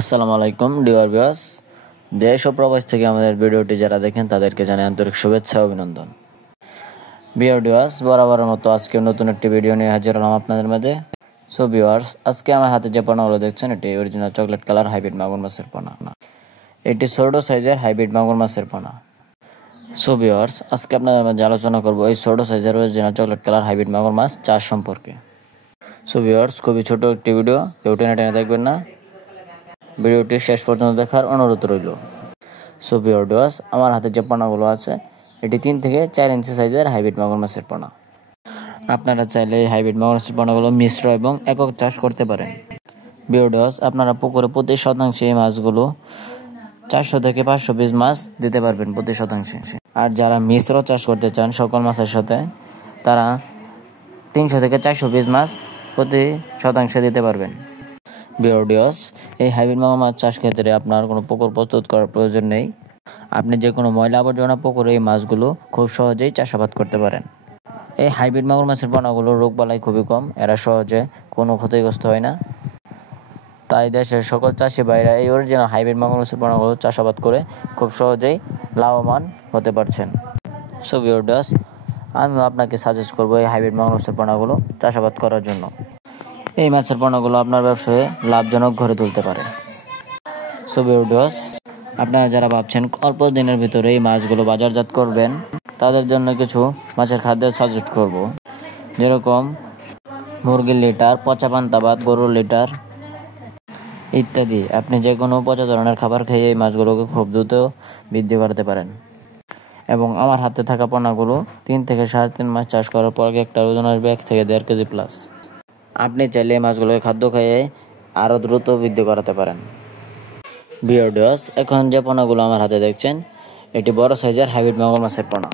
আসসালামু আলাইকুম dear viewers, দেশ ও প্রবাস থেকে আমাদের ভিডিওটি যারা দেখেন তাদেরকে জানাই আন্তরিক শুভেচ্ছা ও অভিনন্দন। ডিয়ার ভিউয়ার্স, বরাবরের মতো আজকে নতুন একটি ভিডিও নিয়ে হাজির হলাম আপনাদের মাঝে। সো ভিউয়ার্স, আজকে আমার হাতে যে পোনাগুলো দেখছেন এটি অরিজিনাল চকলেট কালার হাইব্রিড মাগুর মাছের পোনা। এটি ছোট সাইজের হাইব্রিড মাগুর মাছের পোনা। সো ভিউয়ার্স, আজকে আপনাদের মাঝে আলোচনা করব এই ছোট সাইজের অরিজিনাল চকলেট কালার হাইব্রিড মাগুর মাছ চাষ সম্পর্কে। সো ভিউয়ার্স, খুবই ছোট একটি ভিডিও, কেউ টেনে টেনে দেখবেন না, ভিডিওটি শেষ পর্যন্ত দেখার অনুরোধ রইল। সো ভিউয়ার্স, আমার হাতে যে পোনাগুলো আছে এটি 3 থেকে 4 ইঞ্চি সাইজের হাইব্রিড মাগুর মাছের পোনা। আপনারা চাইলে এই হাইব্রিড মাগুর মাছের পোনাগুলো মিশ্র এবং একক চাষ করতে পারেন। ভিউয়ার্স, আপনারা পুকুরে প্রতি শতাংশে এই মাছগুলো 400 থেকে 500 পিস মাছ দিতে পারবেন প্রতি শতাংশে। আর যারা মিশ্র চাষ করতে চান সকল মাছের সাথে, তারা 300 থেকে 400 পিস মাছ প্রতি শতাংশে দিতে পারবেন। ভিউয়ার্স, এই হাইব্রিড মাগুর মাছ চাষ ক্ষেত্রে আপনার কোনো পুকুর প্রস্তুত করার প্রয়োজন নেই। আপনি যে কোনো ময়লা আবর্জনা পুকুরে এই মাছগুলো খুব সহজেই চাষাবাদ করতে পারেন। এই হাইব্রিড মাগুর মাছের পোনাগুলো রোগবালাই খুবই কম, এরা সহজে কোনো ক্ষতিগ্রস্ত হয় না। তাই দেশের সকল চাষি ভাইরা এই অরিজিনাল হাইব্রিড মাগুর মাছের পোনাগুলো চাষাবাদ করে খুব সহজেই লাভবান হতে পারছেন। সো ভিউয়ার্স, আমিও আপনাকে সাজেস্ট করবো এই হাইব্রিড মাগুর মাছের পোনাগুলো চাষাবাদ করার জন্য। এই মাছের পোনাগুলো আপনার ব্যবসায় লাভজনক গড়ে তুলতে পারে। সো ভিউয়ার্স, আপনারা যারা ভাবছেন অল্প দিনের ভিতরে এই মাছগুলো বাজারজাত করবেন, তাদের জন্য কিছু মাছের খাদ্য সাজেস্ট করব, যেরকম মুরগির লিটার, পচা পান্তা ভাত, গরুর লিটার ইত্যাদি। আপনি যে কোনো পচা ধরনের খাবার খেয়ে এই মাছগুলোকে খুব দ্রুত বৃদ্ধি করতে পারেন। এবং আমার হাতে থাকা পোনাগুলো 3 থেকে 3.5 মাস চাষ করার পর একটা ওজন আসবে 1 থেকে 1.5 কেজি প্লাস। আপনি চাইলে এই মাছগুলোকে খাদ্য খেয়ে আরও দ্রুত বৃদ্ধি করাতে পারেন। ভিউয়ার্স, এখন যে পোনাগুলো আমার হাতে দেখছেন এটি বড় সাইজের হাইব্রিড মাগুর মাছের পোনা।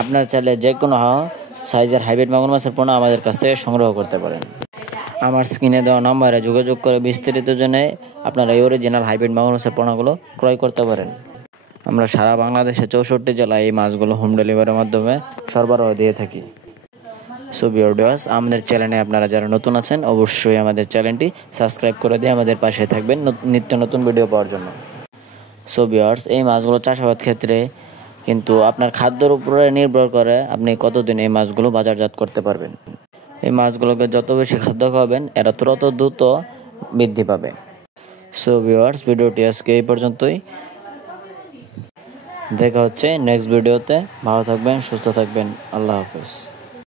আপনার চাইলে যে কোনো সাইজের হাইব্রিড মাগুর মাছের পোনা আমাদের কাছ থেকে সংগ্রহ করতে পারেন। আমার স্ক্রিনে দেওয়া নম্বরে যোগাযোগ করে বিস্তারিত জেনে আপনারা এই অরিজিনাল হাইব্রিড মাগুর মাছের পোনাগুলো ক্রয় করতে পারেন। আমরা সারা বাংলাদেশে 64 জেলায় এই মাছগুলো হোম ডেলিভারির মাধ্যমে সরবরাহ দিয়ে থাকি। সো ভিউয়ার্স, আমাদের চ্যানেলে আপনারা যারা নতুন আছেন অবশ্যই আমাদের চ্যানেলটি সাবস্ক্রাইব করে দিয়ে আমাদের পাশে থাকবেন নিত্য নতুন ভিডিও পাওয়ার জন্য। সো ভিউয়ার্স, এই মাছগুলো চাষাবাদ ক্ষেত্রে কিন্তু আপনার খাদ্যের উপরে নির্ভর করে আপনি কতদিন এই মাছগুলো বাজারজাত করতে পারবেন। এই মাছগুলোকে যত বেশি খাদ্য খাওয়াবেন এরা তত দ্রুত বৃদ্ধি পাবে। সো ভিউয়ার্স, ভিডিওটি আজকে এই পর্যন্তই। দেখা হচ্ছে নেক্সট ভিডিওতে। ভালো থাকবেন, সুস্থ থাকবেন। আল্লাহ হাফেজ।